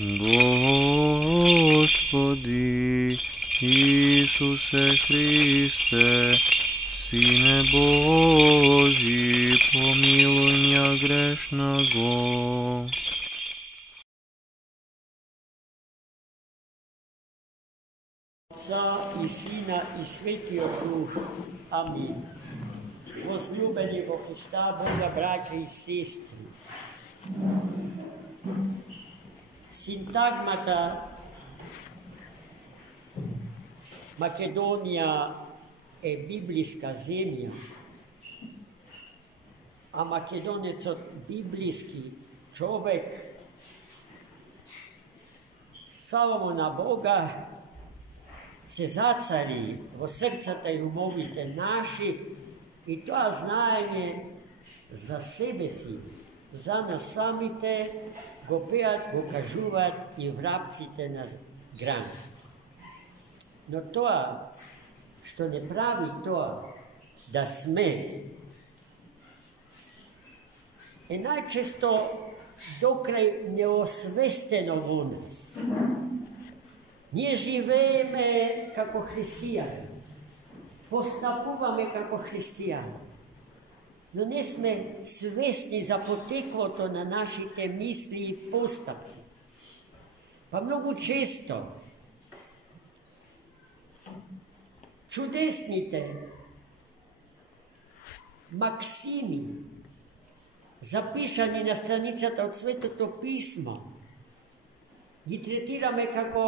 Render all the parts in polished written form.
Господи Ісусе Христе, Сине Божий, помилуй меня грешного. Отца и Сина и Святого Духа. Аминь. Возлюбени во Христа, Бога, братья и сестры. Синтагмата Македонија е библиска земја, а македонецот библиски човек, слава на Бога, се зацари во срцата и умовите наши и тоа знаење за себе си, за нас самите, го пеат, го кажуваат и врабците на гран. Но тоа, што не прави тоа да сме, е најчесто докрај неосвестено во нас. Ние живееме како христијани, постапуваме како христијани, но не сме свесни за потеклото на нашите мисли и постапки. Па многу често чудесните максими, запишани на страницата од Светото Писмо, ги третираме како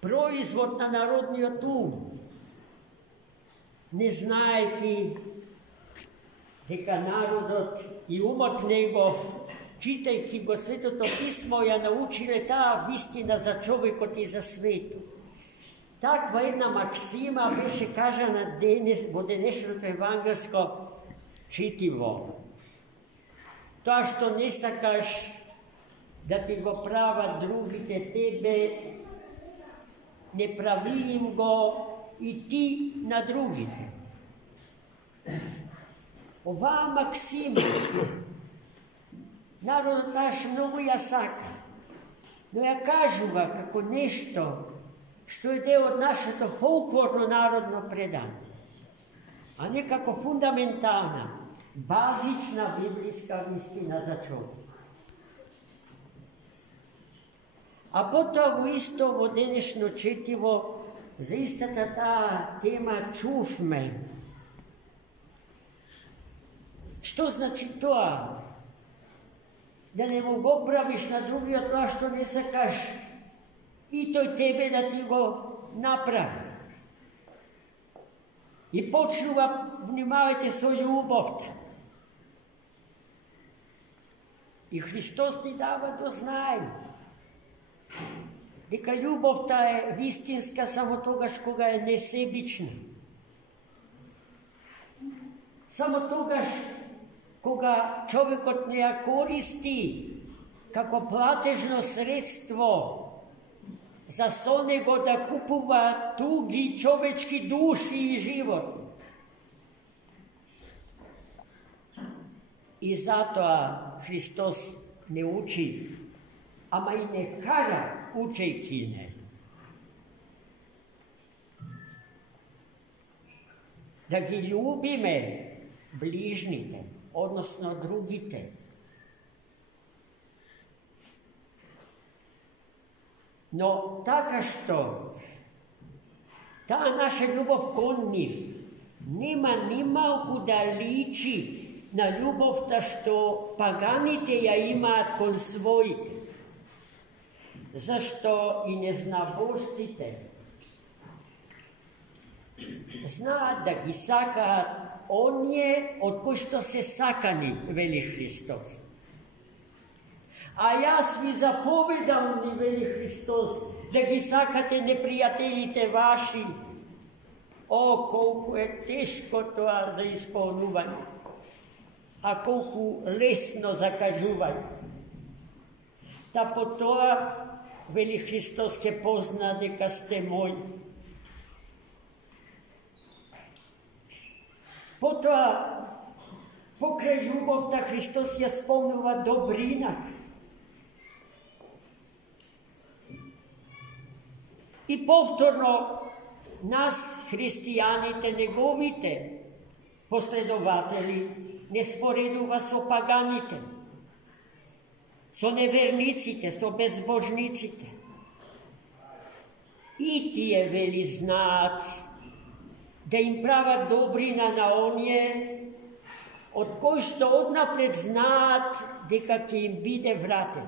производ на народниот ум, не знаејќи дека народот и умот негов, читајќи го Светото Писмо, ја научиле таа вистина за човекот и за светот. Таква една максима беше кажана во денешното евангелско читиво. Тоа што не сакаш да ти го прават другите тебе, не прави им го и ти на другите. Оваа максима народот наш многу ја сака, но ја кажува како нешто што е дел од нашето фолклорно народно предание, а не како фундаментална, базична библиска вистина за човек. А потоа во исто во денешно четиво за истата таа тема чувме. Што значи тоа? Да не му го правиш на другиот тоа што не сакаш и тој тебе да ти го направи. И почнува, внимавајте, со љубовта. И Христос ни дава до знаење дека љубовта е вистинска само тогаш кога е несебична. Само тогаш кога човекот не ја користи како платежно средство за со него да купува туги човечки души и животи. И затоа Христос не учи, ама и не кара учејќи не. Да ги љубиме ближните, односно другите. Но така што таа наша љубов кон нив нема ни малку да личи на љубовта што паганите ја имаат кон своите. Зашто и незнабожците знаат да ги сакаат оние од кои што се сакани, вели Христос. А јас ви заповедам, ни вели Христос, да ги сакате непријателите ваши. О, колку е тешко тоа за исполнување, а колку лесно за кажување. Та по тоа, вели Христос, ќе позна дека сте мој. Потоа, покрај љубовта, Христос ја спомнува добрината. И повторно, нас, християните, неговите последователи, не споредува со паганите, со неверниците, со безбожниците. И тие, вели, знаат да им прават добрина на оние, од кои што однапред знаат дека ќе им биде вратен.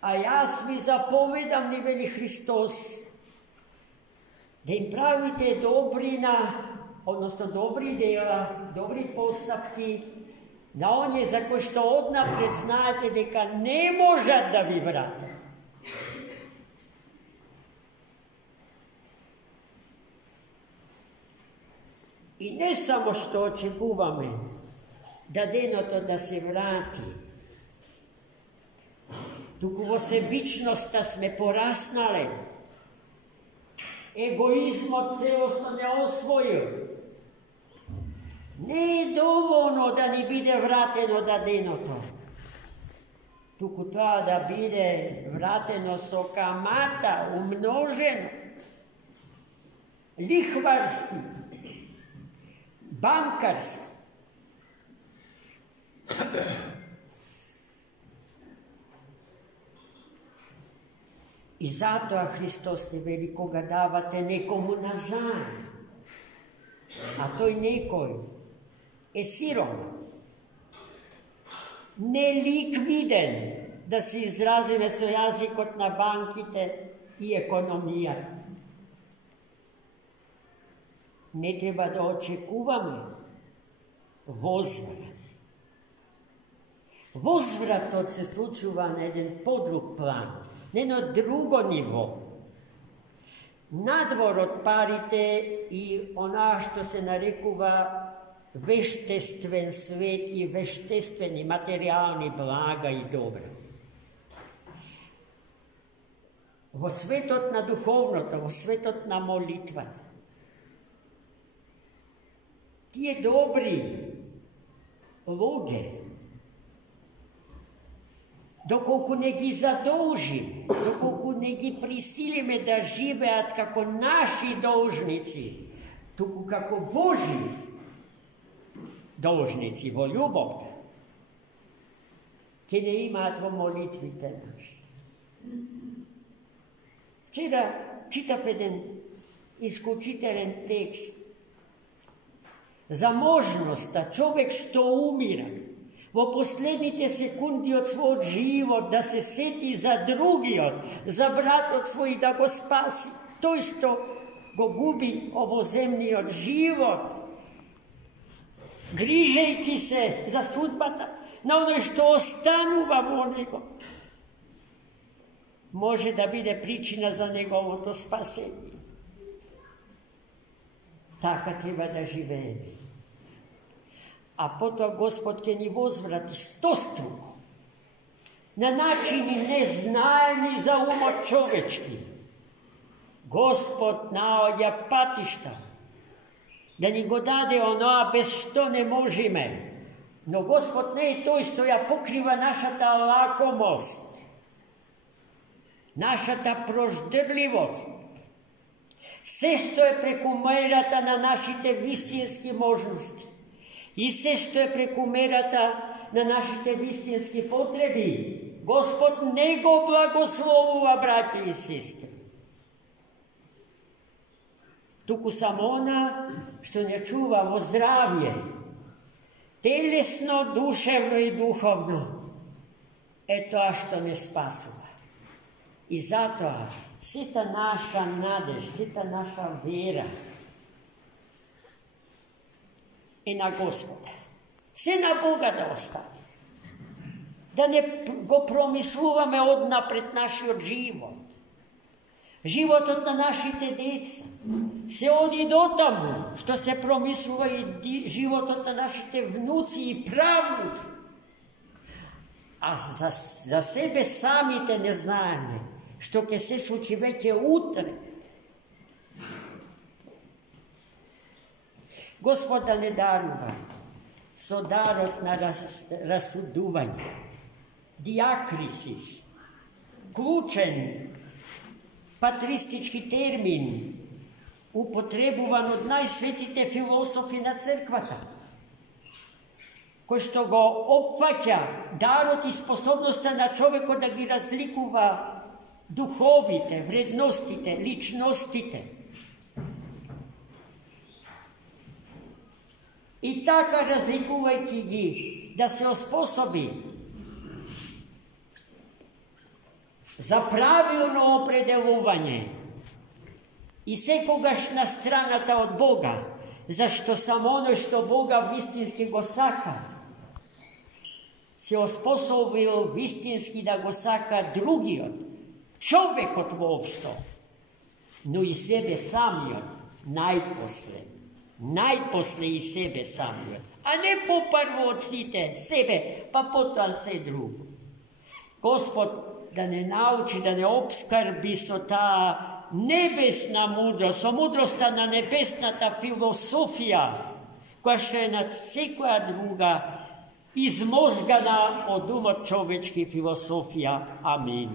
А јас ви заповедам, ни вели Христос, да им правите добрина, односно добри дела, добри постапки, на оние за кои што однапред знаете дека не можат да ви вратат. И не само што очекуваме да деното да се врати, туку во себичноста сме пораснале, егоизмот целосно не освоил. Не е доволно да ни биде вратено даденото, туку тоа да биде вратено со камата, умножено, лихварски, банкарски. И затоа Христос не вели, кога давате некому назаем, а тој некој е сиром, неликвиден, да се изразиме со јазикот на банките и економијата. Не треба да очекуваме возврат. Возвратот се случува на еден подруг план, на едно друго ниво. Надвор од парите и онаа што се нарекува вештествен свет и вештествени материјални блага и добра. Во светот на духовното, во светот на молитвата, тие добри луѓе, доколку не ги задолжим, доколку не ги присилиме да живеат како наши должници, туку како Божи должници во љубовта, ќе не имаат во молитвите наши. Вчера читав еден исклучителен текст за можноста човек што умира во последните секунди од својот живот да се сети за другиот, за братот свој да го спаси, тој што го губи овоземниот живот, грижејќи се за судбата на оној што останува во него, може да биде причина за неговото спасение. Така треба да живееме. А потоа Господ ќе ни возврати стоstruko, на начини незнаени за умот човечки. Господ наоѓа патишта да ни го даде оноа без што не можеме. Но Господ не е тој што ја покрива нашата лакомост, нашата прождрливост. Се што е преку мерата на нашите вистински можности и се што е преку мерата на нашите вистински потреби, Господ не го благословува, браќи и сестри. Туку само она што не чува во здравје, телесно, душевно и духовно, е тоа што не спасува. И затоа сета наша надеж, сета наша вера е на Господа. Се на Бога да остави. Да не го промислуваме однапред нашиот живот. Животот на нашите деца се оди до таму, што се промислува и животот на нашите внуци и правнуци. А за себе самите не знаеме што ќе се случи веќе утре. Господ да не дарува со дарот на расудување, диакрисис, ključen patristički termin, upotrebuvan od najsvetite filosofi na crkvata, ko što go opfaća darot i sposobnosta na čovjeko da gi razlikuva duhovite, vrednostite, ličnostite. I taka razlikuvajki gi da se osposobi za pravilno opredeljuvanje i sekogašna stranata od Boga, zašto samo ono što Boga vistinski go saka, se osposobil vistinski da go saka drugi od, čovjek od uopšto, no i sebe sami od, najposle i sebe sami od, a ne poprvo od sebe, pa potom sve drugo. Gospod da ne nauči, da ne obskrbi so ta nebesna mudrost, so mudrosta na nebesna ta filosofija, koja še je nad vsekoja druga izmozgana od umot čovečkih filosofija. Amin.